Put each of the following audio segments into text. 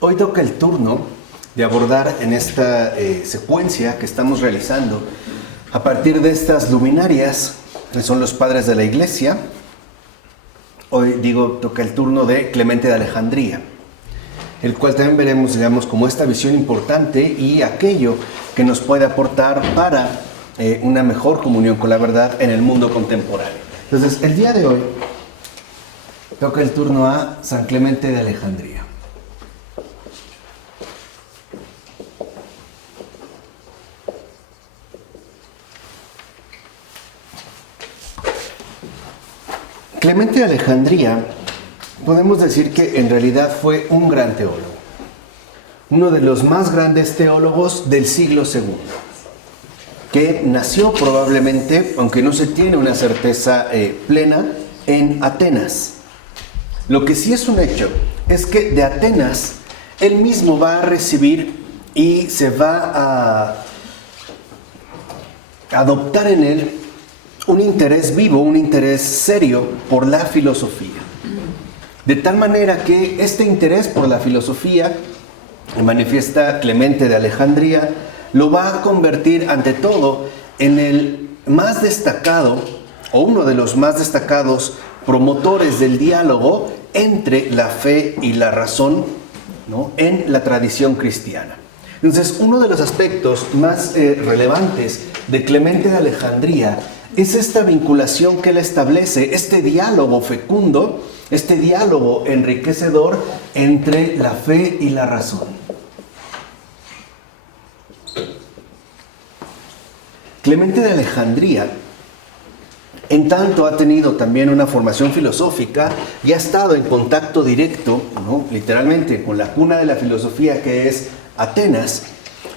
Hoy toca el turno de abordar en esta secuencia que estamos realizando a partir de estas luminarias, que son los padres de la Iglesia. Hoy toca el turno de Clemente de Alejandría, el cual también veremos, como esta visión importante y aquello que nos puede aportar para una mejor comunión con la verdad en el mundo contemporáneo. Entonces, el día de hoy toca el turno a San Clemente de Alejandría. Clemente de Alejandría, podemos decir que en realidad fue un gran teólogo, uno de los más grandes teólogos del siglo II, que nació probablemente, aunque no se tiene una certeza plena, en Atenas. Lo que sí es un hecho es que de Atenas él mismo va a recibir y se va a adoptar en él un interés vivo, un interés serio por la filosofía. De tal manera que este interés por la filosofía, manifiesta Clemente de Alejandría, lo va a convertir ante todo en el más destacado, o uno de los más destacados promotores del diálogo entre la fe y la razón, ¿no?, en la tradición cristiana. Entonces, uno de los aspectos más relevantes de Clemente de Alejandría es esta vinculación que él establece, este diálogo fecundo, este diálogo enriquecedor entre la fe y la razón. Clemente de Alejandría, en tanto ha tenido también una formación filosófica y ha estado en contacto directo, ¿no?, literalmente con la cuna de la filosofía, que es Atenas,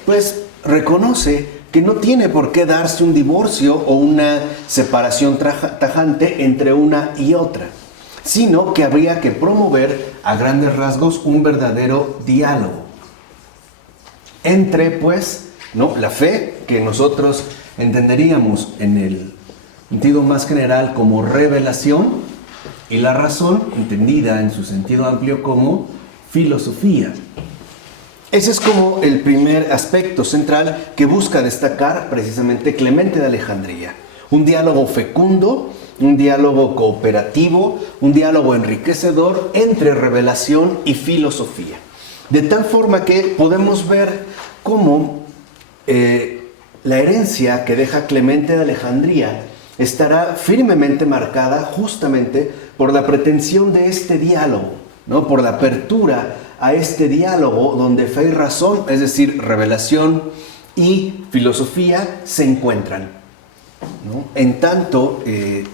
pues reconoce que no tiene por qué darse un divorcio o una separación tajante entre una y otra, sino que habría que promover a grandes rasgos un verdadero diálogo entre, pues, ¿no?, la fe, que nosotros entenderíamos en el sentido más general como revelación, y la razón, entendida en su sentido amplio como filosofía. Ese es como el primer aspecto central que busca destacar precisamente Clemente de Alejandría. Un diálogo fecundo, un diálogo cooperativo, un diálogo enriquecedor entre revelación y filosofía. De tal forma que podemos ver cómo la herencia que deja Clemente de Alejandría estará firmemente marcada justamente por la pretensión de este diálogo, ¿no?, por la apertura a este diálogo donde fe y razón, es decir, revelación y filosofía, se encuentran, ¿no?, en tanto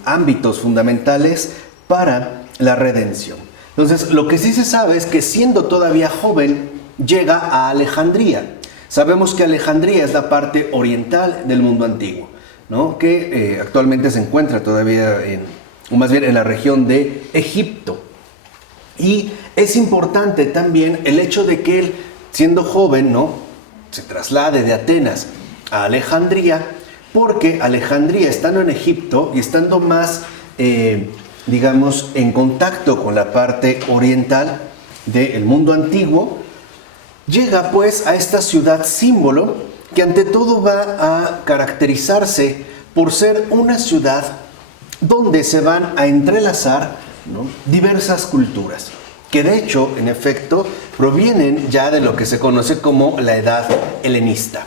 ámbitos fundamentales para la redención. Entonces, lo que sí se sabe es que siendo todavía joven, llega a Alejandría. Sabemos que Alejandría es la parte oriental del mundo antiguo, ¿no?, que actualmente se encuentra todavía o más bien en la región de Egipto. Y es importante también el hecho de que él, siendo joven, ¿no?, se traslade de Atenas a Alejandría, porque Alejandría, estando en Egipto y estando más, en contacto con la parte oriental del mundo antiguo, llega pues a esta ciudad símbolo que ante todo va a caracterizarse por ser una ciudad donde se van a entrelazar, ¿no?, diversas culturas, que de hecho, en efecto, provienen ya de lo que se conoce como la edad helenista,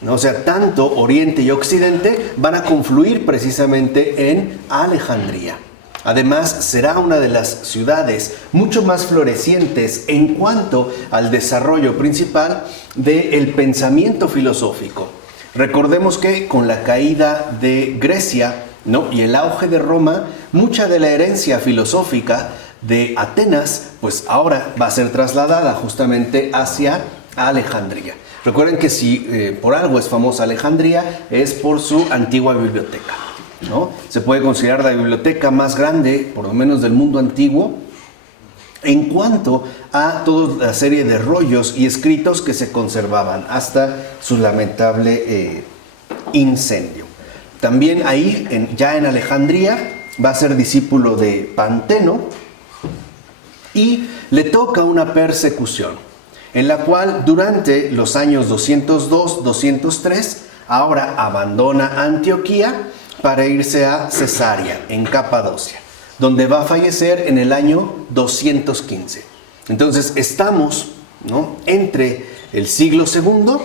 ¿no? O sea, tanto Oriente y Occidente van a confluir precisamente en Alejandría. Además, será una de las ciudades mucho más florecientes en cuanto al desarrollo principal del pensamiento filosófico. Recordemos que con la caída de Grecia, ¿no?, y el auge de Roma, mucha de la herencia filosófica de Atenas, pues ahora va a ser trasladada justamente hacia Alejandría. Recuerden que si por algo es famosa Alejandría, es por su antigua biblioteca, ¿no? Se puede considerar la biblioteca más grande, por lo menos del mundo antiguo, en cuanto a toda la serie de rollos y escritos que se conservaban hasta su lamentable incendio. También ahí, ya en Alejandría, va a ser discípulo de Panteno y le toca una persecución. en la cual durante los años 202-203 ahora abandona Antioquía para irse a Cesarea, en Capadocia, donde va a fallecer en el año 215. Entonces estamos, ¿no?, entre el siglo II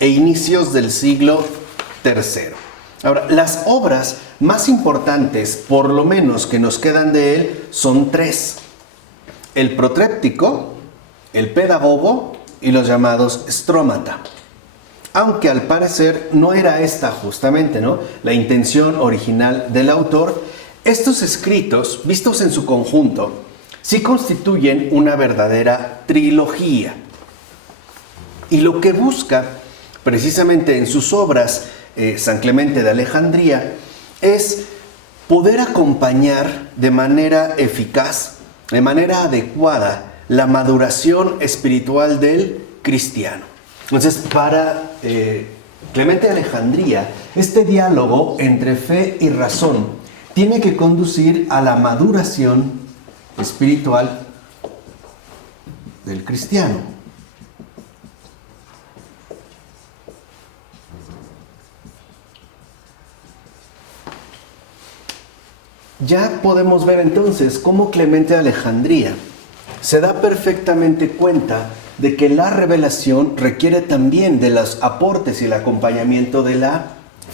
e inicios del siglo III. Ahora, las obras más importantes, por lo menos que nos quedan de él, son tres: el Protréptico, el Pedagogo y los llamados Strómata. Aunque al parecer no era esta justamente, ¿no?, la intención original del autor, estos escritos, vistos en su conjunto, sí constituyen una verdadera trilogía. Y lo que busca precisamente en sus obras San Clemente de Alejandría es poder acompañar de manera eficaz, de manera adecuada, la maduración espiritual del cristiano. Entonces, para Clemente de Alejandría, este diálogo entre fe y razón tiene que conducir a la maduración espiritual del cristiano. Ya podemos ver entonces cómo Clemente de Alejandría se da perfectamente cuenta de que la revelación requiere también de los aportes y el acompañamiento de la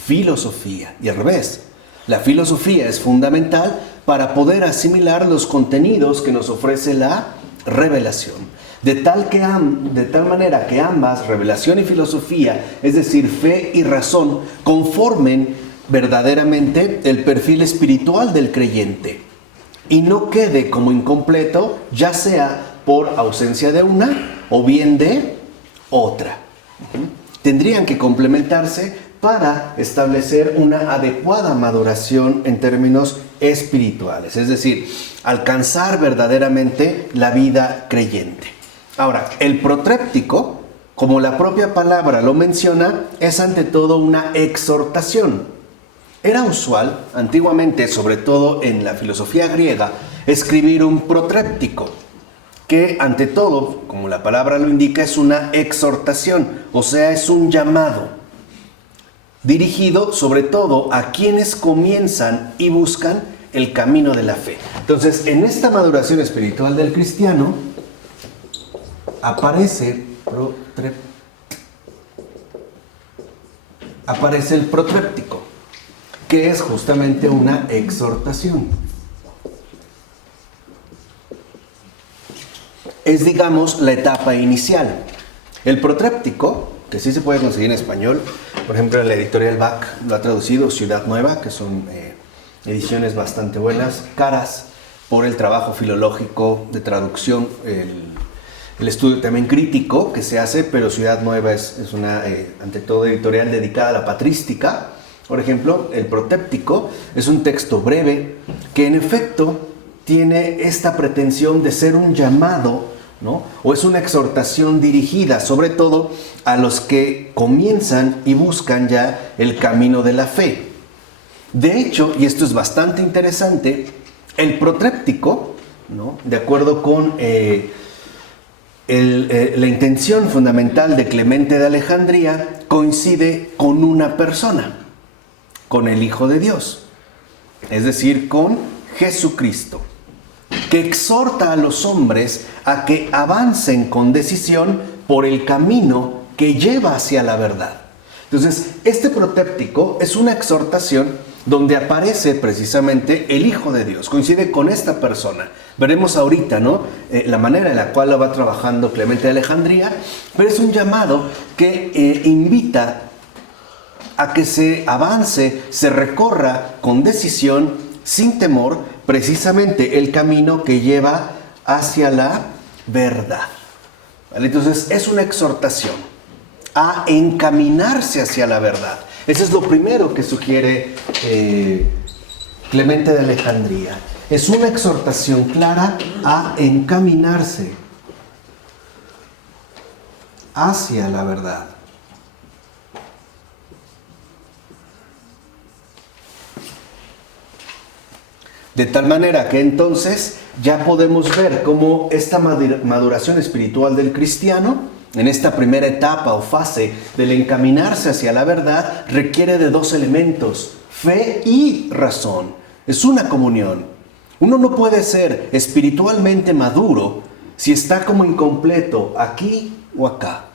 filosofía. Y al revés, la filosofía es fundamental para poder asimilar los contenidos que nos ofrece la revelación. De tal manera que ambas, revelación y filosofía, es decir, fe y razón, conformen verdaderamente el perfil espiritual del creyente y no quede como incompleto, ya sea por ausencia de una o bien de otra. Tendrían que complementarse para establecer una adecuada maduración en términos espirituales, es decir, alcanzar verdaderamente la vida creyente. Ahora, el protréptico, como la propia palabra lo menciona, es ante todo una exhortación. Era usual, antiguamente, sobre todo en la filosofía griega, escribir un protréptico, que ante todo, como la palabra lo indica, es una exhortación, o sea, es un llamado, dirigido sobre todo a quienes comienzan y buscan el camino de la fe. Entonces, en esta maduración espiritual del cristiano, aparece el protréptico, que es justamente una exhortación. Es, digamos, la etapa inicial. El protréptico, que sí se puede conseguir en español, por ejemplo, la editorial Bach lo ha traducido, Ciudad Nueva, que son ediciones bastante buenas, caras por el trabajo filológico de traducción, el estudio también crítico que se hace, pero Ciudad Nueva es una, ante todo, editorial dedicada a la patrística. Por ejemplo, el Protéptico es un texto breve que en efecto tiene esta pretensión de ser un llamado, ¿no?, o es una exhortación dirigida sobre todo a los que comienzan y buscan ya el camino de la fe. De hecho, y esto es bastante interesante, el Protéptico, ¿no?, de acuerdo con la intención fundamental de Clemente de Alejandría, coincide con una persona, con el Hijo de Dios, es decir, con Jesucristo, que exhorta a los hombres a que avancen con decisión por el camino que lleva hacia la verdad. Entonces, este protéptico es una exhortación donde aparece precisamente el Hijo de Dios, coincide con esta persona. Veremos ahorita, ¿no?, la manera en la cual lo va trabajando Clemente de Alejandría, pero es un llamado que invita a que se avance, se recorra con decisión, sin temor, precisamente el camino que lleva hacia la verdad. ¿Vale? Entonces, es una exhortación a encaminarse hacia la verdad. Eso es lo primero que sugiere Clemente de Alejandría. Es una exhortación clara a encaminarse hacia la verdad. De tal manera que entonces ya podemos ver cómo esta maduración espiritual del cristiano en esta primera etapa o fase del encaminarse hacia la verdad, requiere de dos elementos: fe y razón. Es una comunión. Uno no puede ser espiritualmente maduro si está como incompleto aquí o acá.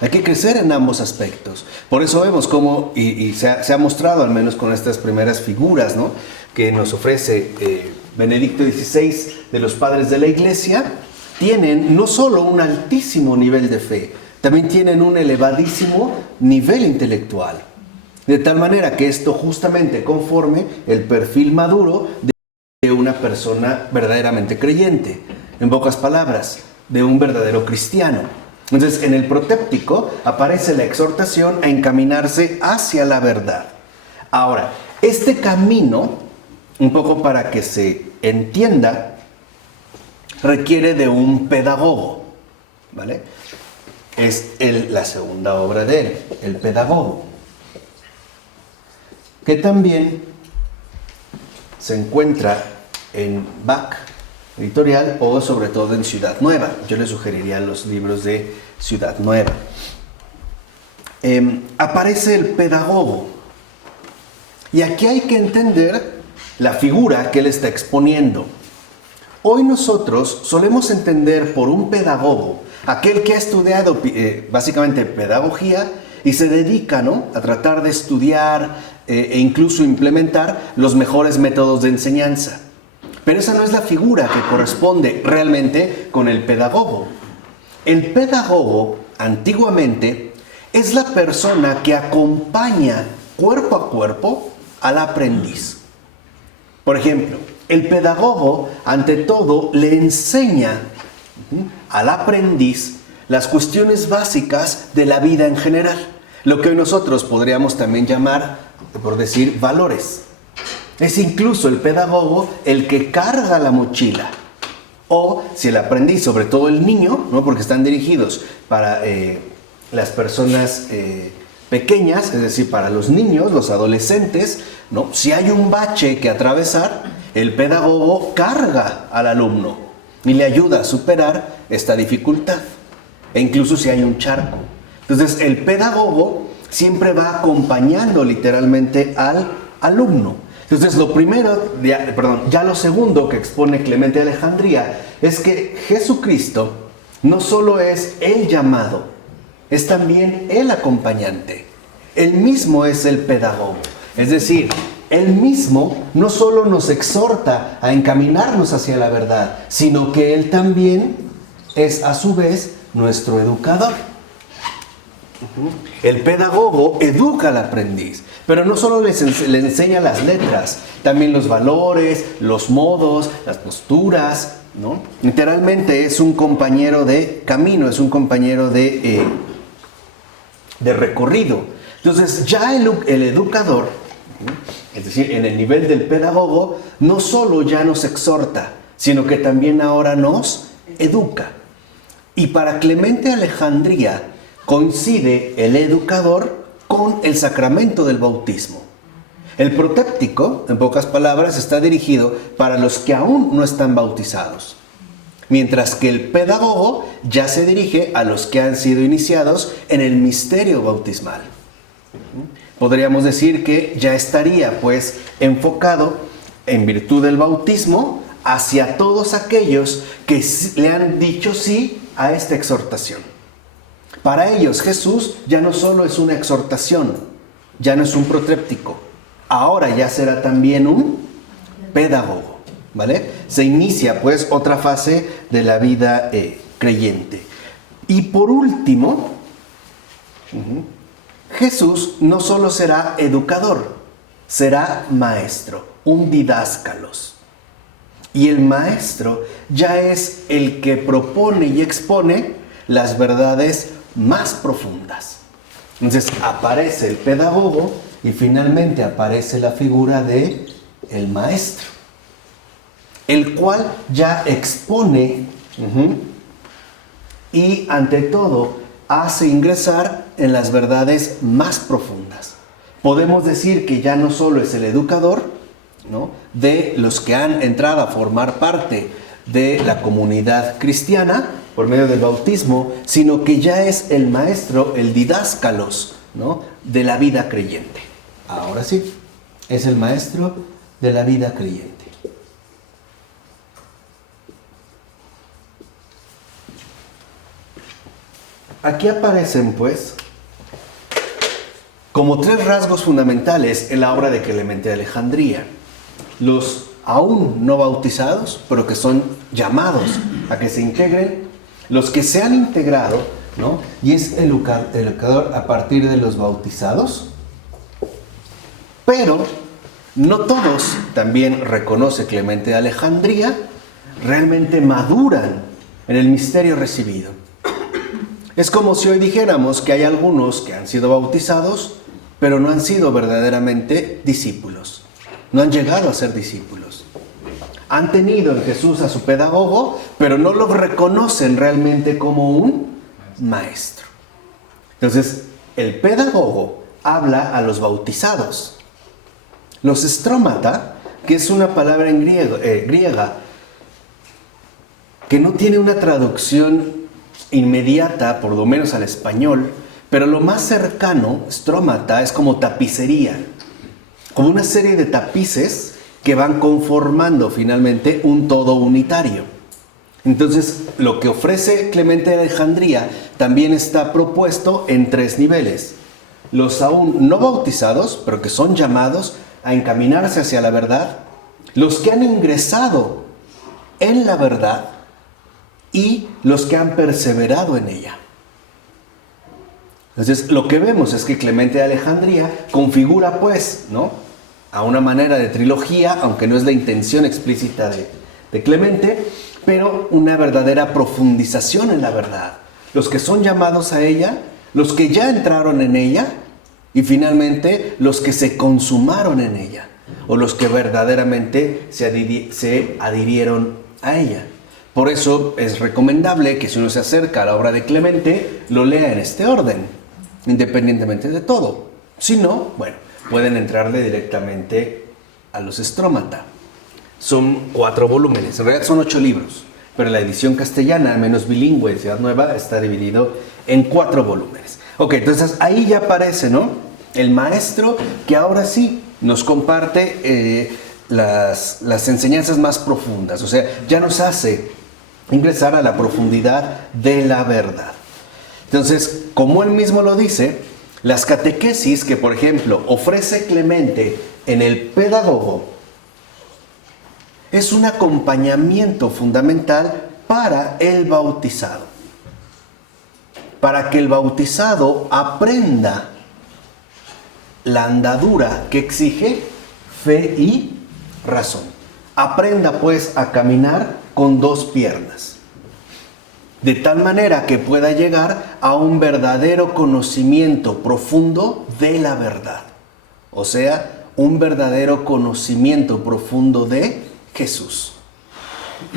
Hay que crecer en ambos aspectos. Por eso vemos cómo, y se ha mostrado al menos con estas primeras figuras, ¿no?, que nos ofrece Benedicto XVI de los padres de la Iglesia, tienen no solo un altísimo nivel de fe, también tienen un elevadísimo nivel intelectual. De tal manera que esto justamente conforme el perfil maduro de una persona verdaderamente creyente. En pocas palabras, de un verdadero cristiano. Entonces, en el protéptico aparece la exhortación a encaminarse hacia la verdad. Ahora, este camino, un poco para que se entienda, requiere de un pedagogo, ¿vale? Es la segunda obra de él, el pedagogo, que también se encuentra en Bach Editorial o sobre todo en Ciudad Nueva. Yo le sugeriría los libros de Ciudad Nueva. Aparece el pedagogo. Y aquí hay que entender la figura que él está exponiendo. Hoy nosotros solemos entender por un pedagogo aquel que ha estudiado básicamente pedagogía y se dedica, ¿no?, a tratar de estudiar e incluso implementar los mejores métodos de enseñanza. Pero esa no es la figura que corresponde realmente con el pedagogo. El pedagogo, antiguamente, es la persona que acompaña cuerpo a cuerpo al aprendiz. Por ejemplo, el pedagogo, ante todo, le enseña al aprendiz las cuestiones básicas de la vida en general. Lo que hoy nosotros podríamos también llamar, por decir, valores. Es incluso el pedagogo el que carga la mochila. O si el aprendiz, sobre todo el niño, ¿no?, porque están dirigidos para las personas pequeñas, es decir, para los niños, los adolescentes, ¿no?, si hay un bache que atravesar, el pedagogo carga al alumno y le ayuda a superar esta dificultad. E incluso si hay un charco. Entonces, el pedagogo siempre va acompañando literalmente al alumno. Entonces, ya lo segundo que expone Clemente de Alejandría es que Jesucristo no solo es el llamado, es también el acompañante. Él mismo es el pedagogo. Es decir, Él mismo no solo nos exhorta a encaminarnos hacia la verdad, sino que Él también es a su vez nuestro educador. El pedagogo educa al aprendiz, pero no solo le enseña las letras, también los valores, los modos, las posturas, ¿no? Literalmente es un compañero de camino, es un compañero de recorrido. Entonces ya el educador, es decir, en el nivel del pedagogo, no solo ya nos exhorta, sino que también ahora nos educa. Y para Clemente de Alejandría coincide el educador con el sacramento del bautismo. El protéptico, en pocas palabras, está dirigido para los que aún no están bautizados, mientras que el pedagogo ya se dirige a los que han sido iniciados en el misterio bautismal. Podríamos decir que ya estaría pues enfocado, en virtud del bautismo, hacia todos aquellos que le han dicho sí a esta exhortación. Para ellos Jesús ya no solo es una exhortación, ya no es un protéptico, ahora ya será también un pedagogo, ¿vale? Se inicia pues otra fase de la vida creyente. Y por último, Jesús no solo será educador, será maestro, un didáscalos. Y el maestro ya es el que propone y expone las verdades más profundas. Entonces aparece el pedagogo y finalmente aparece la figura de el maestro, el cual ya expone y ante todo hace ingresar en las verdades más profundas. Podemos decir que ya no solo es el educador, ¿no?, de los que han entrado a formar parte de la comunidad cristiana, por medio del bautismo, sino que ya es el maestro, el didáscalos, ¿no?, de la vida creyente. Ahora sí, es el maestro de la vida creyente. Aquí aparecen, pues, como tres rasgos fundamentales en la obra de Clemente de Alejandría. Los aún no bautizados, pero que son llamados a que se integren, los que se han integrado, ¿no?, y es el educador a partir de los bautizados, pero no todos, también reconoce Clemente de Alejandría, realmente maduran en el misterio recibido. Es como si hoy dijéramos que hay algunos que han sido bautizados, pero no han sido verdaderamente discípulos. No han llegado a ser discípulos. Han tenido en Jesús a su pedagogo, pero no lo reconocen realmente como un maestro. Entonces, el pedagogo habla a los bautizados. Los estrómata, que es una palabra en griega, que no tiene una traducción inmediata, por lo menos al español, pero lo más cercano, strómata, es como tapicería, como una serie de tapices que van conformando finalmente un todo unitario. Entonces, lo que ofrece Clemente de Alejandría también está propuesto en tres niveles. Los aún no bautizados, pero que son llamados a encaminarse hacia la verdad, los que han ingresado en la verdad y los que han perseverado en ella. Entonces, lo que vemos es que Clemente de Alejandría configura, pues, ¿no?, a una manera de trilogía, aunque no es la intención explícita de Clemente, pero una verdadera profundización en la verdad. Los que son llamados a ella, los que ya entraron en ella, y finalmente los que se consumaron en ella, o los que verdaderamente se adhirieron a ella. Por eso es recomendable que si uno se acerca a la obra de Clemente, lo lea en este orden, independientemente de todo. Si no, bueno, pueden entrarle directamente a los estrómata. Son 4 volúmenes, en realidad son 8 libros, pero la edición castellana, al menos bilingüe de Ciudad Nueva, está dividido en 4 volúmenes. Ok, entonces ahí ya aparece, ¿no?, el maestro que ahora sí nos comparte las enseñanzas más profundas, o sea, ya nos hace ingresar a la profundidad de la verdad. Entonces, como él mismo lo dice, las catequesis que, por ejemplo, ofrece Clemente en el pedagogo es un acompañamiento fundamental para el bautizado, para que el bautizado aprenda la andadura que exige fe y razón. Aprenda, pues, a caminar con 2 piernas, de tal manera que pueda llegar a un verdadero conocimiento profundo de la verdad. O sea, un verdadero conocimiento profundo de Jesús.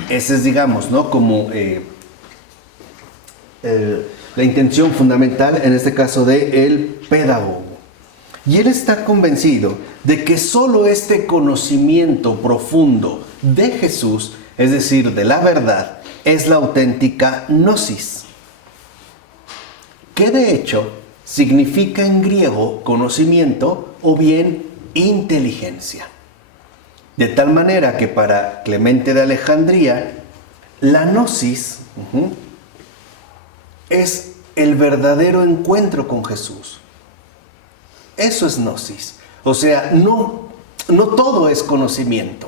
Ese es, digamos, ¿no?, como la intención fundamental, en este caso, del pedagogo. Y él está convencido de que solo este conocimiento profundo de Jesús, es decir, de la verdad, es la auténtica gnosis, que de hecho significa en griego conocimiento o bien inteligencia. De tal manera que para Clemente de Alejandría, la gnosis es el verdadero encuentro con Jesús. Eso es gnosis. O sea, no todo es conocimiento.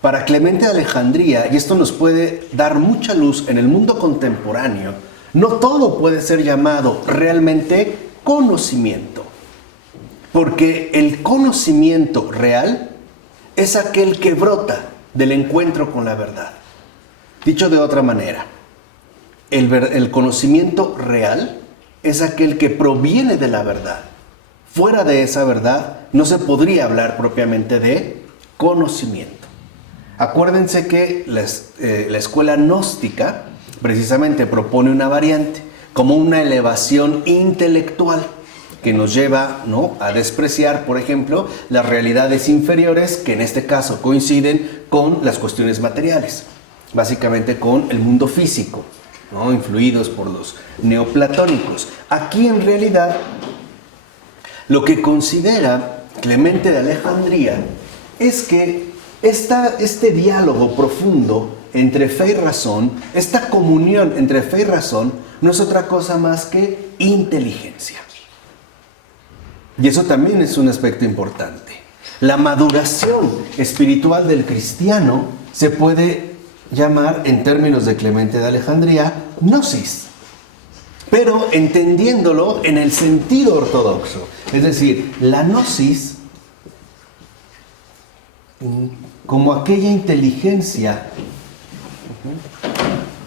Para Clemente de Alejandría, y esto nos puede dar mucha luz en el mundo contemporáneo, no todo puede ser llamado realmente conocimiento. Porque el conocimiento real es aquel que brota del encuentro con la verdad. Dicho de otra manera, el conocimiento real es aquel que proviene de la verdad. Fuera de esa verdad no se podría hablar propiamente de conocimiento. Acuérdense que la escuela gnóstica precisamente propone una variante, como una elevación intelectual que nos lleva, ¿no?, a despreciar, por ejemplo, las realidades inferiores que en este caso coinciden con las cuestiones materiales, básicamente con el mundo físico. ¿no? Influidos por los neoplatónicos. Aquí en realidad lo que considera Clemente de Alejandría es que este diálogo profundo entre fe y razón, esta comunión entre fe y razón, no es otra cosa más que inteligencia. Y eso también es un aspecto importante. La maduración espiritual del cristiano se puede llamar, en términos de Clemente de Alejandría, gnosis, pero entendiéndolo en el sentido ortodoxo. Es decir, la gnosis como aquella inteligencia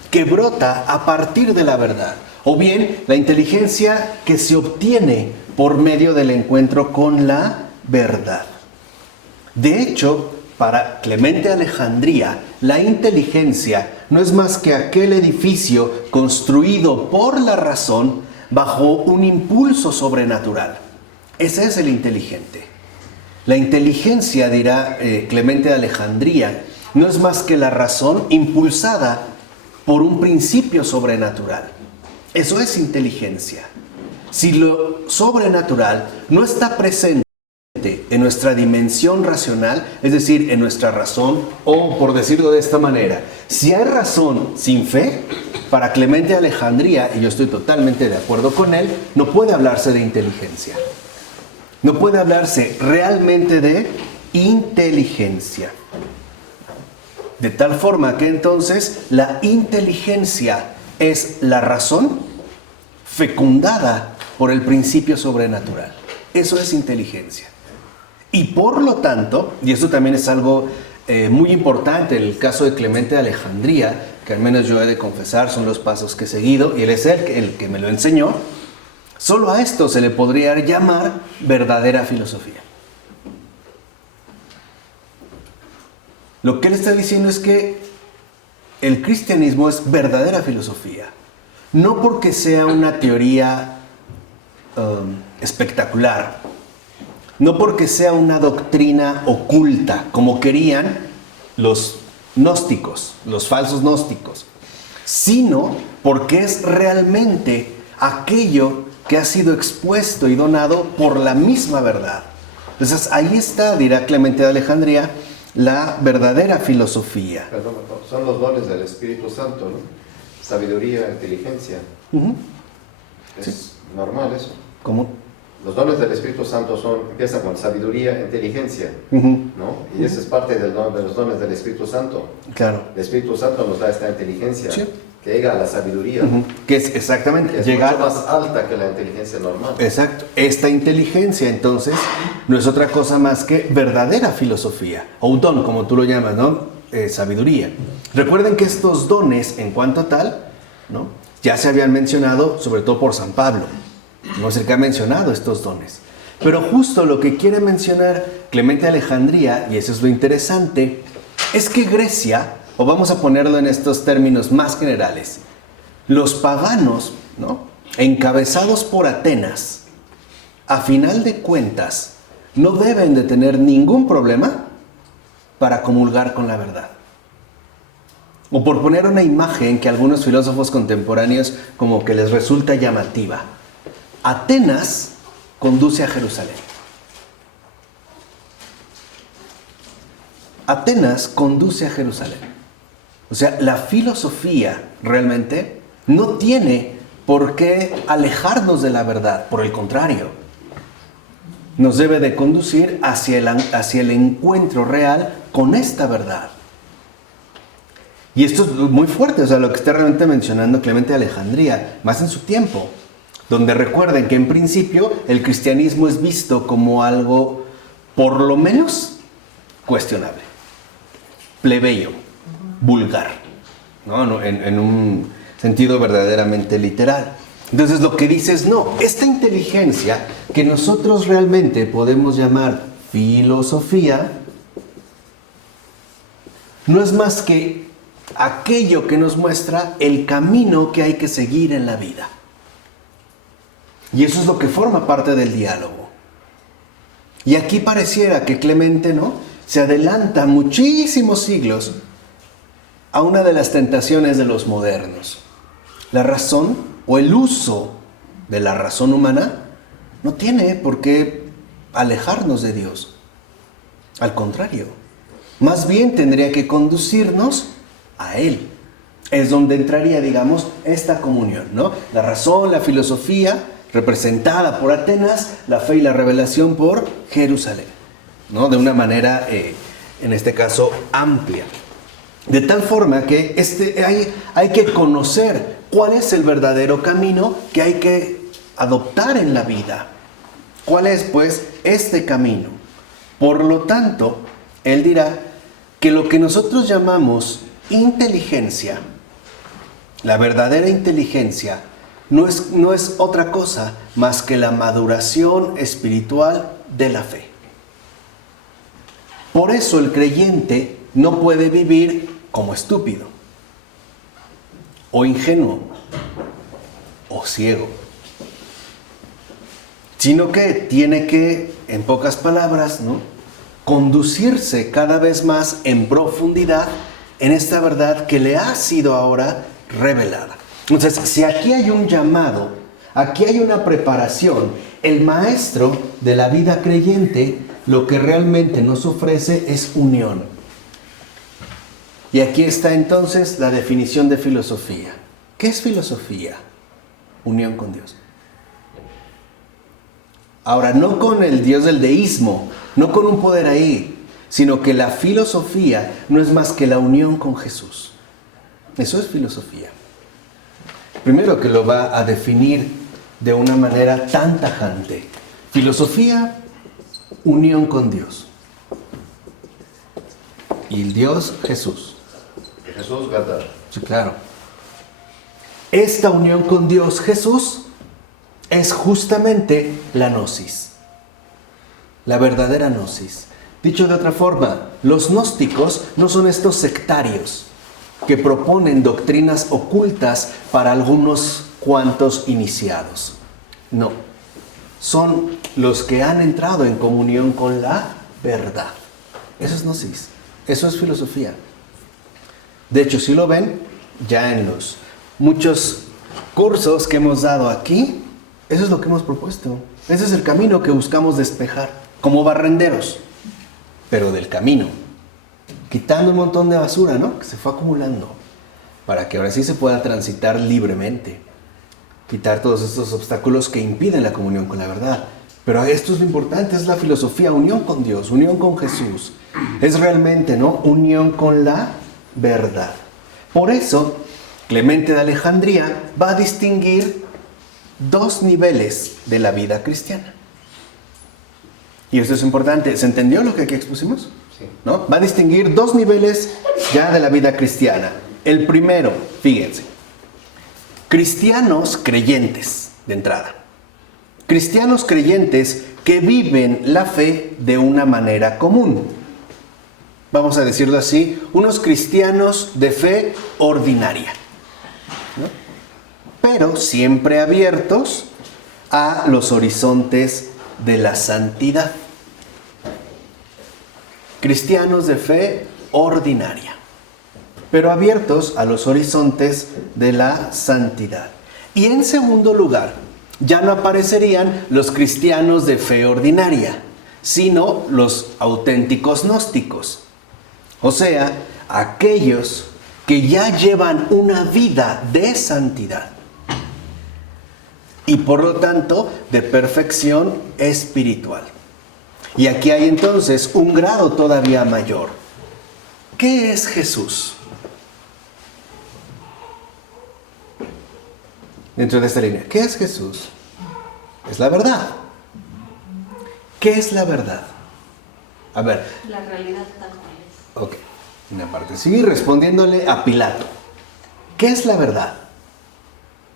que brota a partir de la verdad, o bien la inteligencia que se obtiene por medio del encuentro con la verdad. De hecho, para Clemente de Alejandría, la inteligencia no es más que aquel edificio construido por la razón bajo un impulso sobrenatural. Ese es el inteligente. La inteligencia, dirá Clemente de Alejandría, no es más que la razón impulsada por un principio sobrenatural. Eso es inteligencia. Si lo sobrenatural no está presente en nuestra dimensión racional, es decir, en nuestra razón, o por decirlo de esta manera, si hay razón sin fe, para Clemente de Alejandría, y yo estoy totalmente de acuerdo con él, no puede hablarse de inteligencia. No puede hablarse realmente de inteligencia. De tal forma que entonces la inteligencia es la razón fecundada por el principio sobrenatural. Eso es inteligencia. Y por lo tanto, y eso también es algo muy importante en el caso de Clemente de Alejandría, que al menos yo he de confesar son los pasos que he seguido, y él es el que me lo enseñó, solo a esto se le podría llamar verdadera filosofía. Lo que él está diciendo es que el cristianismo es verdadera filosofía. No porque sea una teoría espectacular, no porque sea una doctrina oculta, como querían los gnósticos, los falsos gnósticos, sino porque es realmente aquello que ha sido expuesto y donado por la misma verdad. Entonces ahí está, dirá Clemente de Alejandría, la verdadera filosofía. Perdón, son los dones del Espíritu Santo, ¿no? Sabiduría, inteligencia. Es Sí. normal eso. ¿Cómo? Los dones del Espíritu Santo empiezan con sabiduría, inteligencia, ¿no? Y esa es parte de los dones del Espíritu Santo. Claro. El Espíritu Santo nos da esta inteligencia, Sí. que llega a la sabiduría, Que es exactamente que es llegar mucho más alta que la inteligencia normal. Exacto. Esta inteligencia, entonces, no es otra cosa más que verdadera filosofía, o don, como tú lo llamas, ¿no? Sabiduría. Recuerden que estos dones, en cuanto a tal, ¿no? Ya se habían mencionado, sobre todo por San Pablo. No es el que ha mencionado estos dones. Pero justo lo que quiere mencionar Clemente de Alejandría, y eso es lo interesante, es que Grecia, o vamos a ponerlo en estos términos más generales, los paganos, ¿no? Encabezados por Atenas, a final de cuentas, no deben de tener ningún problema para comulgar con la verdad. O por poner una imagen que a algunos filósofos contemporáneos como que les resulta llamativa. Atenas conduce a Jerusalén. Atenas conduce a Jerusalén. O sea, la filosofía realmente no tiene por qué alejarnos de la verdad. Por el contrario, nos debe de conducir hacia el encuentro real con esta verdad. Y esto es muy fuerte, o sea, lo que está realmente mencionando Clemente de Alejandría, más en su tiempo, donde recuerden que en principio el cristianismo es visto como algo, por lo menos, cuestionable, plebeyo, vulgar, ¿no? En un sentido verdaderamente literal. Entonces lo que dice es, no, esta inteligencia que nosotros realmente podemos llamar filosofía, no es más que aquello que nos muestra el camino que hay que seguir en la vida. Y eso es lo que forma parte del diálogo. Y aquí pareciera que Clemente, ¿no?, se adelanta muchísimos siglos a una de las tentaciones de los modernos. La razón o el uso de la razón humana no tiene por qué alejarnos de Dios. Al contrario, más bien tendría que conducirnos a Él. Es donde entraría, digamos, esta comunión, ¿no? La razón, la filosofía, representada por Atenas, la fe y la revelación por Jerusalén, ¿no? De una manera, en este caso, amplia. De tal forma que hay que conocer cuál es el verdadero camino que hay que adoptar en la vida. ¿Cuál es, pues, este camino? Por lo tanto, él dirá que lo que nosotros llamamos inteligencia, la verdadera inteligencia, no es otra cosa más que la maduración espiritual de la fe. Por eso el creyente no puede vivir como estúpido, o ingenuo, o ciego, sino que tiene que, en pocas palabras, ¿no?, conducirse cada vez más en profundidad en esta verdad que le ha sido ahora revelada. Entonces, si aquí hay un llamado, aquí hay una preparación, el maestro de la vida creyente lo que realmente nos ofrece es unión. Y aquí está entonces la definición de filosofía. ¿Qué es filosofía? Unión con Dios. Ahora, no con el Dios del deísmo, no con un poder ahí, sino que la filosofía no es más que la unión con Jesús. Eso es filosofía. Primero que lo va a definir de una manera tan tajante. Filosofía, unión con Dios. Y el Dios, Jesús. Jesús, ¿verdad? Sí, claro. Esta unión con Dios, Jesús, es justamente la gnosis. La verdadera gnosis. Dicho de otra forma, los gnósticos no son estos sectarios que proponen doctrinas ocultas para algunos cuantos iniciados. No. Son los que han entrado en comunión con la verdad. Eso es gnosis. Eso es filosofía. De hecho, si lo ven, ya en los muchos cursos que hemos dado aquí, eso es lo que hemos propuesto. Ese es el camino que buscamos despejar, como barrenderos, pero del camino. Quitando un montón de basura, ¿no?, que se fue acumulando, para que ahora sí se pueda transitar libremente. Quitar todos estos obstáculos que impiden la comunión con la verdad. Pero esto es lo importante, es la filosofía, unión con Dios, unión con Jesús. Es realmente, ¿no?, unión con la verdad. Por eso, Clemente de Alejandría va a distinguir dos niveles de la vida cristiana. Y esto es importante. ¿Se entendió lo que aquí expusimos? Sí. ¿No? Va a distinguir dos niveles ya de la vida cristiana. El primero, fíjense, cristianos creyentes, de entrada. Cristianos creyentes que viven la fe de una manera común. Vamos a decirlo así, unos cristianos de fe ordinaria, ¿no?, pero siempre abiertos a los horizontes de la santidad. Cristianos de fe ordinaria, pero abiertos a los horizontes de la santidad. Y en segundo lugar, ya no aparecerían los cristianos de fe ordinaria, sino los auténticos gnósticos. O sea, aquellos que ya llevan una vida de santidad y por lo tanto de perfección espiritual. Y aquí hay entonces un grado todavía mayor. ¿Qué es Jesús? Dentro de esta línea, ¿qué es Jesús? Es la verdad. ¿Qué es la verdad? A ver. La realidad tal cual es. Ok, una parte. Sigue respondiéndole a Pilato. ¿Qué es la verdad?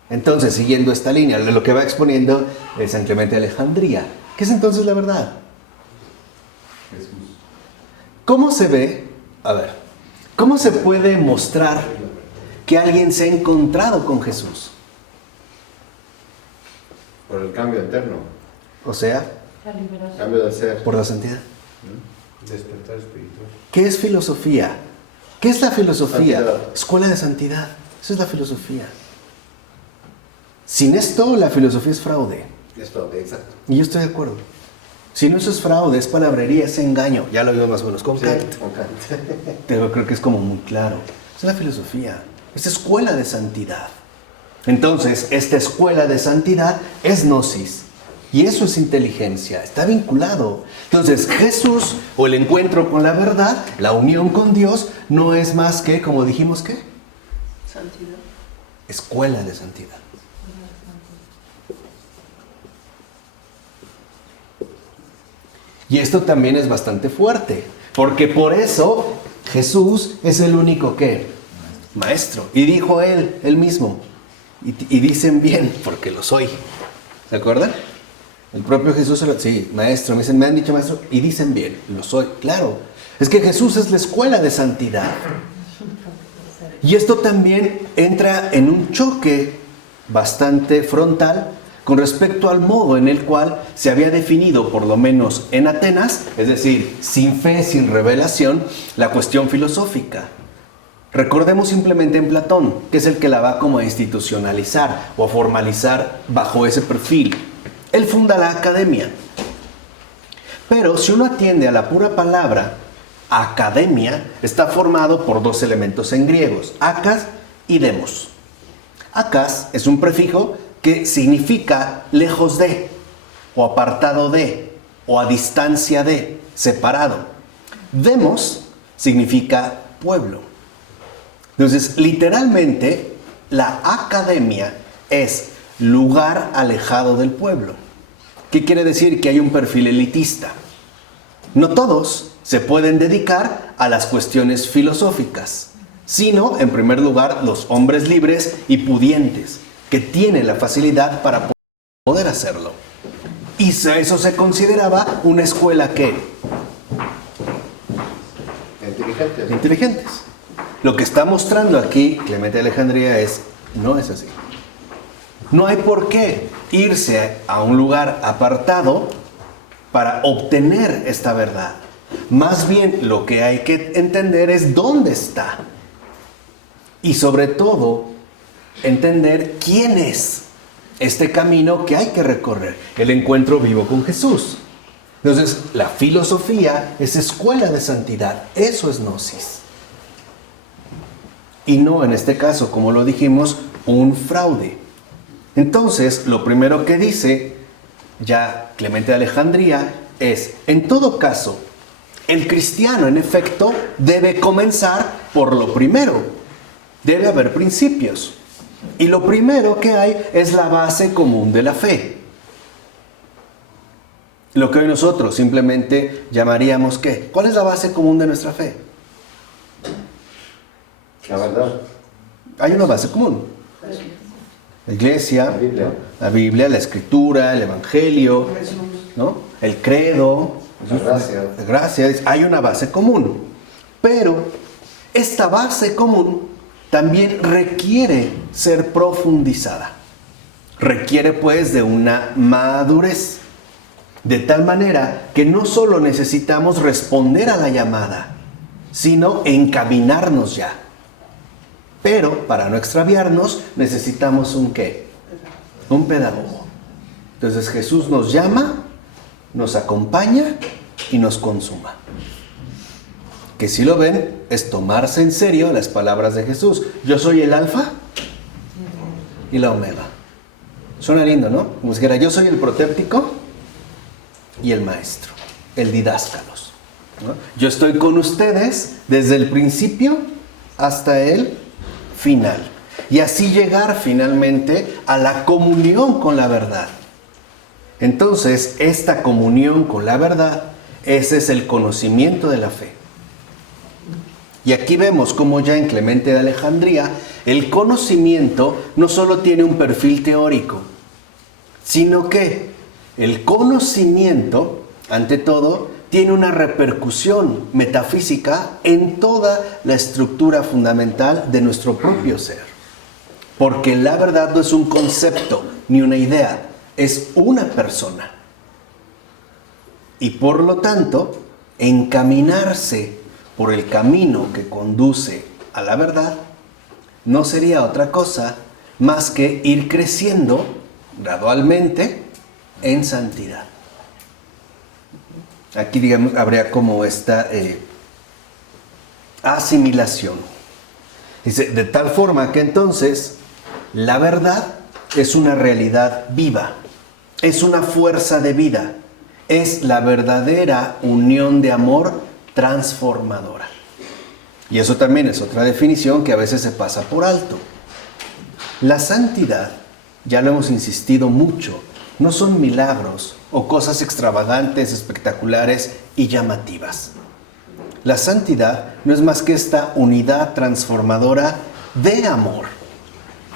Entonces, siguiendo esta línea, lo que va exponiendo es San Clemente de Alejandría. ¿Qué es entonces la verdad? Jesús. ¿Cómo se ve? A ver, ¿cómo se puede mostrar que alguien se ha encontrado con Jesús? Por el cambio interno, O sea, La liberación. cambio de ser. por la santidad. Despertar espiritual. ¿Qué es filosofía? ¿Qué es la filosofía? Santidad. Escuela de santidad. Esa es la filosofía. Sin esto, la filosofía es fraude. Esto, exacto. Y yo estoy de acuerdo. Si no, eso es fraude, es palabrería, es engaño. Ya lo vimos más o menos con Sí, Kant. con Kant. Pero creo que es como muy claro. Es la filosofía, es escuela de santidad. Entonces, esta escuela de santidad es gnosis. Y eso es inteligencia, está vinculado. Entonces, Jesús, o el encuentro con la verdad, la unión con Dios, no es más que, como dijimos, ¿qué? Santidad. Escuela de santidad. Y esto también es bastante fuerte, porque por eso Jesús es el único que maestro. Y dijo él mismo, y dicen bien, porque lo soy. ¿Se acuerdan? El propio Jesús, sí, maestro, me han dicho maestro, y dicen bien, lo soy. Claro, es que Jesús es la escuela de santidad. Y esto también entra en un choque bastante frontal con respecto al modo en el cual se había definido, por lo menos en Atenas, es decir, sin fe, sin revelación, la cuestión filosófica. Recordemos simplemente en Platón, que es el que la va como a institucionalizar o a formalizar bajo ese perfil. Él funda la academia. Pero si uno atiende a la pura palabra academia, está formado por dos elementos en griegos, akas y demos. Akas es un prefijo que significa lejos de, o apartado de, o a distancia de, separado. Demos significa pueblo. Entonces, literalmente, la academia es lugar alejado del pueblo. ¿Qué quiere decir? Que hay un perfil elitista. No todos se pueden dedicar a las cuestiones filosóficas, sino, en primer lugar, los hombres libres y pudientes, que tienen la facilidad para poder hacerlo. Y eso se consideraba una escuela ¿qué? Inteligentes. Inteligentes. Lo que está mostrando aquí Clemente de Alejandría no es así. No hay por qué irse a un lugar apartado para obtener esta verdad. Más bien lo que hay que entender es dónde está. Y sobre todo, entender quién es este camino que hay que recorrer, el encuentro vivo con Jesús. Entonces, la filosofía es escuela de santidad, eso es gnosis. Y no, en este caso, como lo dijimos, un fraude. Entonces, lo primero que dice ya Clemente de Alejandría es, en todo caso, el cristiano, en efecto, debe comenzar por lo primero. Debe haber principios. Y lo primero que hay es la base común de la fe. Lo que hoy nosotros simplemente llamaríamos ¿qué? ¿Cuál es la base común de nuestra fe? La verdad. Hay una base común. La iglesia, la Biblia, la escritura, el evangelio, ¿no? El credo, La gracia. Hay una base común. Pero esta base común también requiere ser profundizada. Requiere pues de una madurez. De tal manera que no solo necesitamos responder a la llamada, sino encaminarnos ya. Pero para no extraviarnos necesitamos un ¿qué? Un pedagogo. Entonces Jesús nos llama, nos acompaña y nos consuma. Que si lo ven, es tomarse en serio las palabras de Jesús. Yo soy el alfa y la omega. Suena lindo, ¿no? Como si dijera, yo soy el protéptico y el maestro, el didáscalos, ¿no? Yo estoy con ustedes desde el principio hasta el final. Y así llegar finalmente a la comunión con la verdad. Entonces, esta comunión con la verdad, ese es el conocimiento de la fe. Y aquí vemos cómo ya en Clemente de Alejandría, el conocimiento no solo tiene un perfil teórico, sino que el conocimiento, ante todo, tiene una repercusión metafísica en toda la estructura fundamental de nuestro propio ser. Porque la verdad no es un concepto ni una idea, es una persona. Y por lo tanto, encaminarse por el camino que conduce a la verdad no sería otra cosa más que ir creciendo gradualmente en santidad. Aquí, digamos, habría como esta asimilación. Dice, de tal forma que entonces la verdad es una realidad viva, es una fuerza de vida, es la verdadera unión de amor transformadora. Y eso también es otra definición que a veces se pasa por alto. La santidad, ya lo hemos insistido mucho, no son milagros o cosas extravagantes, espectaculares y llamativas. La santidad no es más que esta unidad transformadora de amor.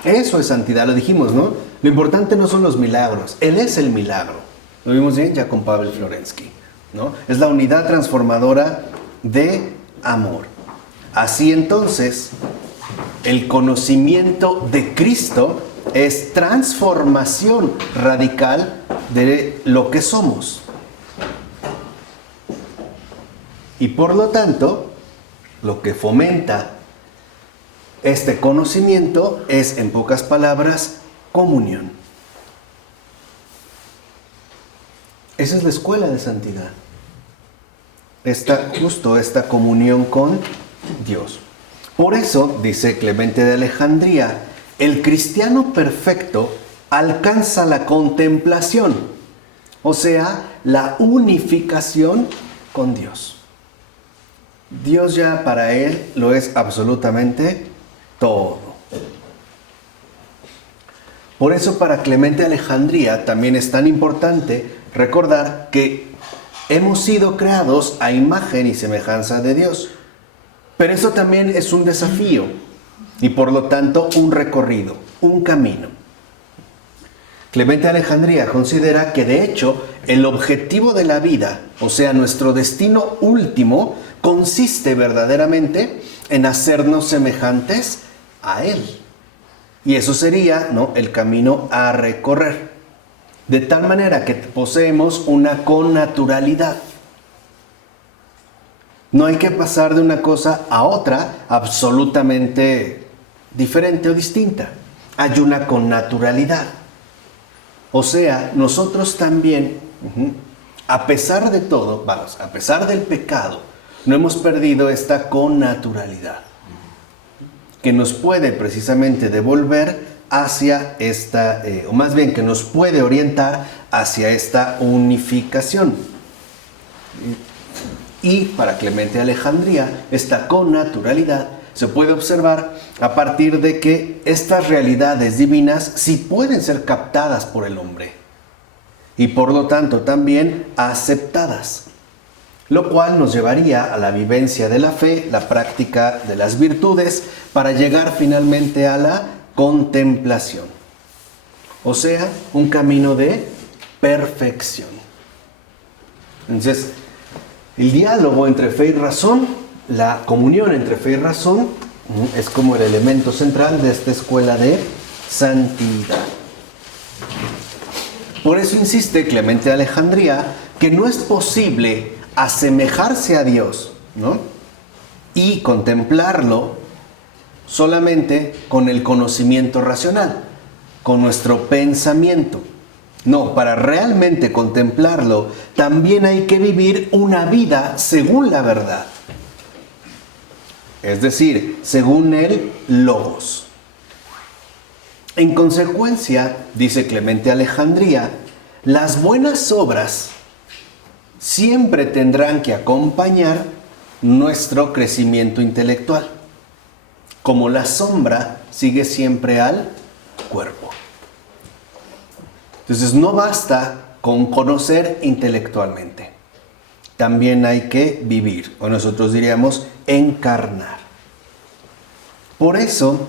Eso es santidad, lo dijimos, ¿no? Lo importante no son los milagros, Él es el milagro. Lo vimos bien ya con Pavel Florensky, ¿no? Es la unidad transformadora de amor. Así entonces, el conocimiento de Cristo es transformación radical de lo que somos. Y por lo tanto, lo que fomenta este conocimiento es, en pocas palabras, comunión. Esa es la escuela de santidad. Esta comunión con Dios. Por eso, dice Clemente de Alejandría, el cristiano perfecto alcanza la contemplación, o sea, la unificación con Dios. Dios ya para él lo es absolutamente todo. Por eso para Clemente de Alejandría también es tan importante recordar que hemos sido creados a imagen y semejanza de Dios. Pero eso también es un desafío y por lo tanto un recorrido, un camino. Clemente de Alejandría considera que de hecho el objetivo de la vida, o sea, nuestro destino último, consiste verdaderamente en hacernos semejantes a Él. Y eso sería, ¿no?, el camino a recorrer. De tal manera que poseemos una connaturalidad. No hay que pasar de una cosa a otra absolutamente diferente o distinta. Hay una connaturalidad. O sea, nosotros también, a pesar de todo, a pesar del pecado, no hemos perdido esta connaturalidad que nos puede precisamente devolver hacia esta, o más bien que nos puede orientar hacia esta unificación. Y para Clemente de Alejandría, esta connaturalidad se puede observar a partir de que estas realidades divinas sí pueden ser captadas por el hombre y por lo tanto también aceptadas, lo cual nos llevaría a la vivencia de la fe, la práctica de las virtudes, para llegar finalmente a la contemplación, o sea, un camino de perfección. Entonces, el diálogo entre fe y razón, la comunión entre fe y razón, es como el elemento central de esta escuela de santidad. Por eso insiste Clemente de Alejandría que no es posible asemejarse a Dios, ¿no?, y contemplarlo solamente con el conocimiento racional, con nuestro pensamiento. No, para realmente contemplarlo, también hay que vivir una vida según la verdad. Es decir, según el Logos. En consecuencia, dice Clemente de Alejandría, las buenas obras siempre tendrán que acompañar nuestro crecimiento intelectual, como la sombra sigue siempre al cuerpo. Entonces no basta con conocer intelectualmente, también hay que vivir, o nosotros diríamos encarnar. Por eso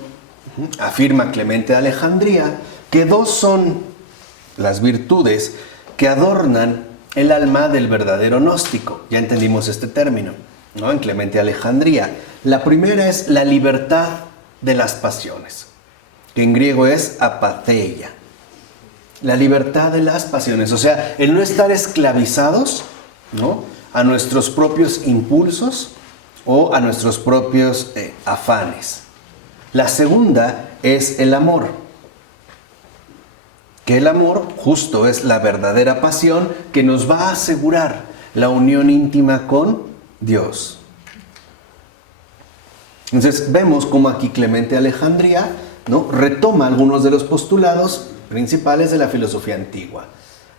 afirma Clemente de Alejandría que dos son las virtudes que adornan el alma del verdadero gnóstico. Ya entendimos este término, ¿no?, en Clemente de Alejandría. La primera es la libertad de las pasiones, que en griego es apatheia. La libertad de las pasiones, o sea, el no estar esclavizados, ¿no?, a nuestros propios impulsos o a nuestros propios afanes. La segunda es el amor, que el amor justo es la verdadera pasión que nos va a asegurar la unión íntima con Dios. Entonces vemos cómo aquí Clemente de Alejandría, ¿no?, retoma algunos de los postulados principales de la filosofía antigua.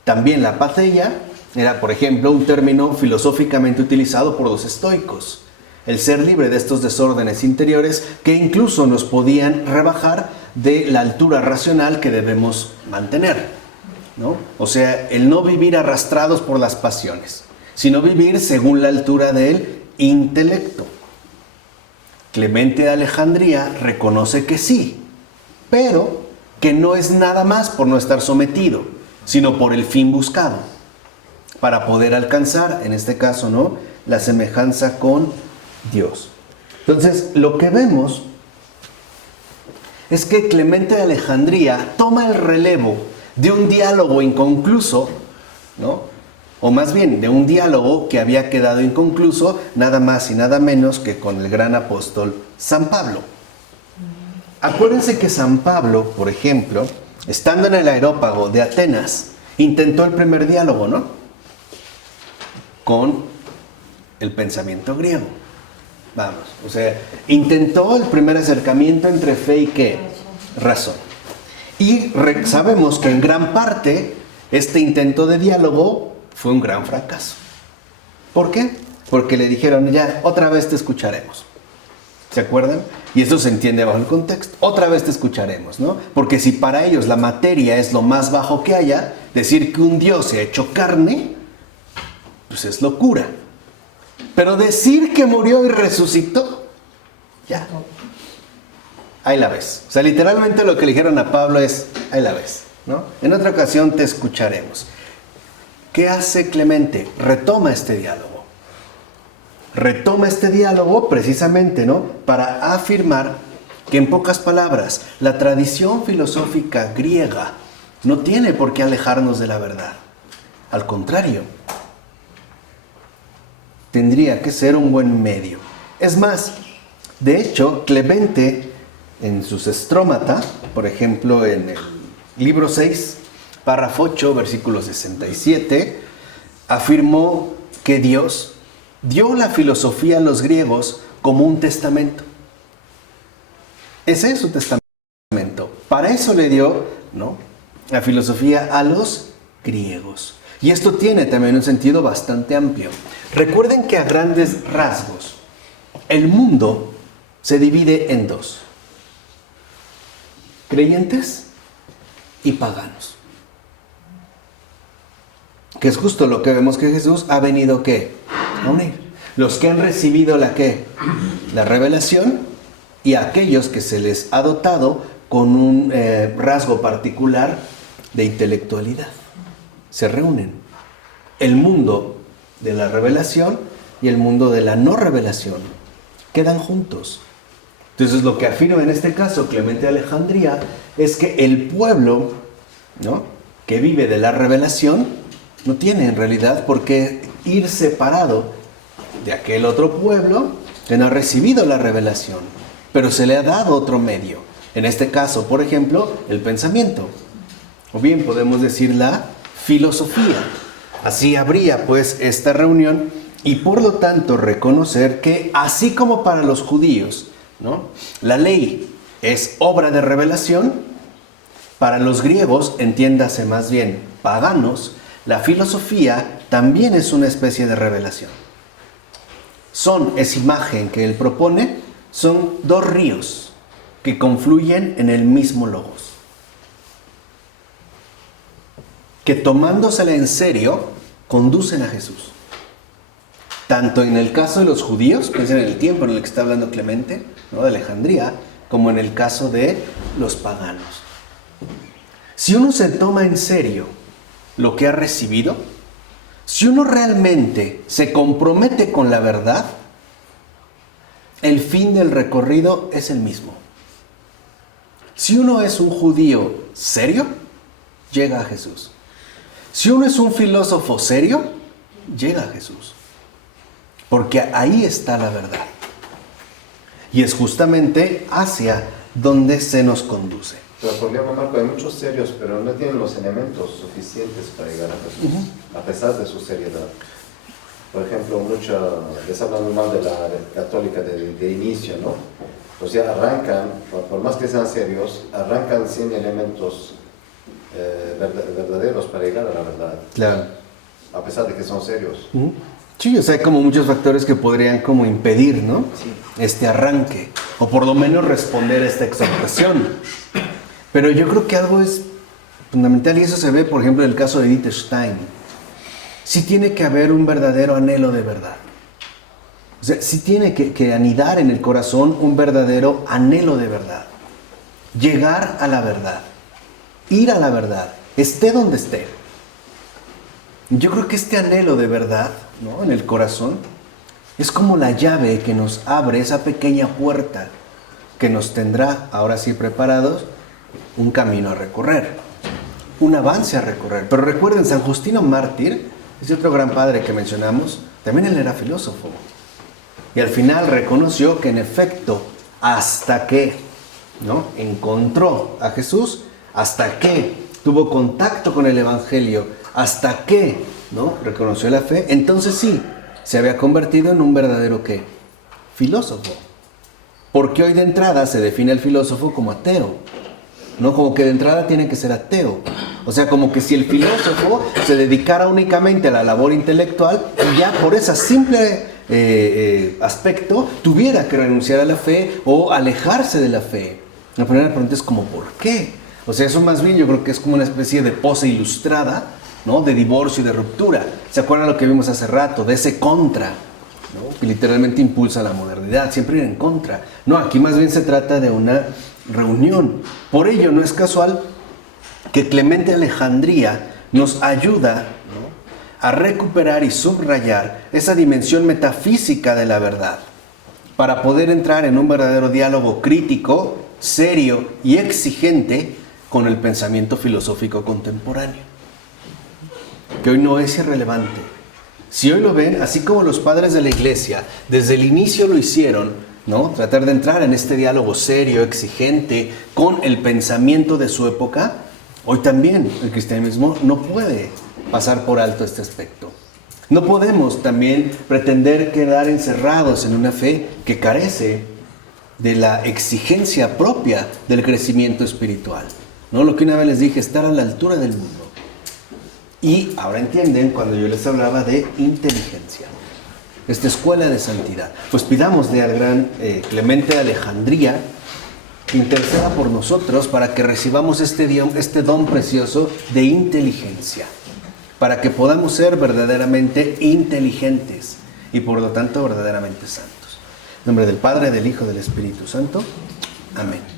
También la patheia era, por ejemplo, un término filosóficamente utilizado por los estoicos. El ser libre de estos desórdenes interiores que incluso nos podían rebajar de la altura racional que debemos mantener, ¿no? O sea, el no vivir arrastrados por las pasiones, sino vivir según la altura del intelecto. Clemente de Alejandría reconoce que sí, pero que no es nada más por no estar sometido, sino por el fin buscado, para poder alcanzar, en este caso, ¿no?, la semejanza con Dios. Entonces, lo que vemos es que Clemente de Alejandría toma el relevo de un diálogo inconcluso, ¿no?, o más bien de un diálogo que había quedado inconcluso nada más y nada menos que con el gran apóstol San Pablo. Acuérdense que San Pablo, por ejemplo, estando en el Areópago de Atenas, intentó el primer diálogo, ¿no?, con el pensamiento griego. Vamos, o sea, intentó el primer acercamiento entre fe y ¿qué? Razón. Y sabemos que en gran parte este intento de diálogo fue un gran fracaso. ¿Por qué? Porque le dijeron, ya, otra vez te escucharemos. ¿Se acuerdan? Y esto se entiende bajo el contexto. Otra vez te escucharemos, ¿no? Porque si para ellos la materia es lo más bajo que haya, decir que un Dios se ha hecho carne, pues es locura. Pero decir que murió y resucitó, ya. Ahí la ves. O sea, literalmente lo que le dijeron a Pablo es, ahí la ves, ¿no? En otra ocasión te escucharemos. ¿Qué hace Clemente? Retoma este diálogo. Retoma este diálogo precisamente, ¿no?, para afirmar que, en pocas palabras, la tradición filosófica griega no tiene por qué alejarnos de la verdad. Al contrario, tendría que ser un buen medio. Es más, de hecho, Clemente, en sus Strómata, por ejemplo, en el libro 6, párrafo 8, versículo 67, afirmó que Dios dio la filosofía a los griegos como un testamento. Ese es su testamento. Para eso le dio, ¿no?, la filosofía a los griegos. Y esto tiene también un sentido bastante amplio. Recuerden que a grandes rasgos, el mundo se divide en dos: creyentes y paganos. Que es justo lo que vemos que Jesús ha venido, ¿qué?, a unir. Los que han recibido la ¿qué?, la revelación, y aquellos que se les ha dotado con un rasgo particular de intelectualidad. Se reúnen. El mundo de la revelación y el mundo de la no revelación quedan juntos. Entonces, lo que afirma en este caso Clemente de Alejandría es que el pueblo, ¿no?, que vive de la revelación no tiene en realidad por qué ir separado de aquel otro pueblo que no ha recibido la revelación, pero se le ha dado otro medio. En este caso, por ejemplo, el pensamiento, o bien podemos decir la filosofía. Así habría pues esta reunión, y por lo tanto reconocer que, así como para los judíos, ¿no?, la ley es obra de revelación, para los griegos, entiéndase más bien paganos, la filosofía también es una especie de revelación. Esa imagen que él propone son dos ríos que confluyen en el mismo logos, que tomándosela en serio conducen a Jesús. Tanto en el caso de los judíos, piensen en el tiempo en el que está hablando Clemente, ¿no?, de Alejandría, como en el caso de los paganos. Si uno se toma en serio lo que ha recibido, si uno realmente se compromete con la verdad, el fin del recorrido es el mismo. Si uno es un judío serio, llega a Jesús. Si uno es un filósofo serio, llega a Jesús. Porque ahí está la verdad. Y es justamente hacia donde se nos conduce. Pero por ejemplo, Marco, hay muchos serios, pero no tienen los elementos suficientes para llegar a Jesús, a pesar de su seriedad. Por ejemplo, les hablan muy mal de la católica de inicio, ¿no? O sea, arrancan, por más que sean serios, arrancan sin elementos verdaderos para llegar a la verdad. Claro. A pesar de que son serios. Sí, o sea, hay como muchos factores que podrían como impedir, ¿no? Sí. Este arranque, o por lo menos responder a esta exhortación. Pero yo creo que algo es fundamental, y eso se ve, por ejemplo, en el caso de Edith Stein. Sí tiene que haber un verdadero anhelo de verdad. O sea, sí tiene que anidar en el corazón un verdadero anhelo de verdad. Llegar a la verdad. Ir a la verdad. Esté donde esté. Yo creo que este anhelo de verdad, ¿no?, en el corazón, es como la llave que nos abre esa pequeña puerta que nos tendrá, ahora sí preparados, un camino a recorrer, un avance a recorrer. Pero recuerden, San Justino Mártir, ese otro gran padre que mencionamos, también él era filósofo. Y al final reconoció que en efecto, hasta que, ¿no?, encontró a Jesús, hasta que tuvo contacto con el Evangelio, hasta que, ¿no?, reconoció la fe, entonces sí, se había convertido en un verdadero ¿qué? Filósofo. Porque hoy de entrada se define al filósofo como ateo, ¿no? Como que de entrada tiene que ser ateo. O sea, como que si el filósofo se dedicara únicamente a la labor intelectual, y ya por ese simple aspecto tuviera que renunciar a la fe o alejarse de la fe. La primera pregunta es como, ¿por qué? O sea, eso más bien yo creo que es como una especie de pose ilustrada, ¿no?, de divorcio y de ruptura. ¿Se acuerdan lo que vimos hace rato? De ese contra, ¿no?, que literalmente impulsa la modernidad, siempre ir en contra. No, aquí más bien se trata de una reunión. Por ello no es casual que Clemente de Alejandría nos ayuda, ¿no?, a recuperar y subrayar esa dimensión metafísica de la verdad, para poder entrar en un verdadero diálogo crítico, serio y exigente con el pensamiento filosófico contemporáneo, que hoy no es irrelevante. Si hoy lo ven, así como los padres de la Iglesia desde el inicio lo hicieron, ¿no?, tratar de entrar en este diálogo serio, exigente, con el pensamiento de su época, hoy también el cristianismo no puede pasar por alto este aspecto. No podemos también pretender quedar encerrados en una fe que carece de la exigencia propia del crecimiento espiritual, ¿no? Lo que una vez les dije, estar a la altura del mundo. Y ahora entienden cuando yo les hablaba de inteligencia, esta escuela de santidad. Pues pidámosle al gran Clemente de Alejandría que interceda por nosotros para que recibamos este don precioso de inteligencia, para que podamos ser verdaderamente inteligentes y por lo tanto verdaderamente santos. En nombre del Padre, del Hijo y del Espíritu Santo. Amén.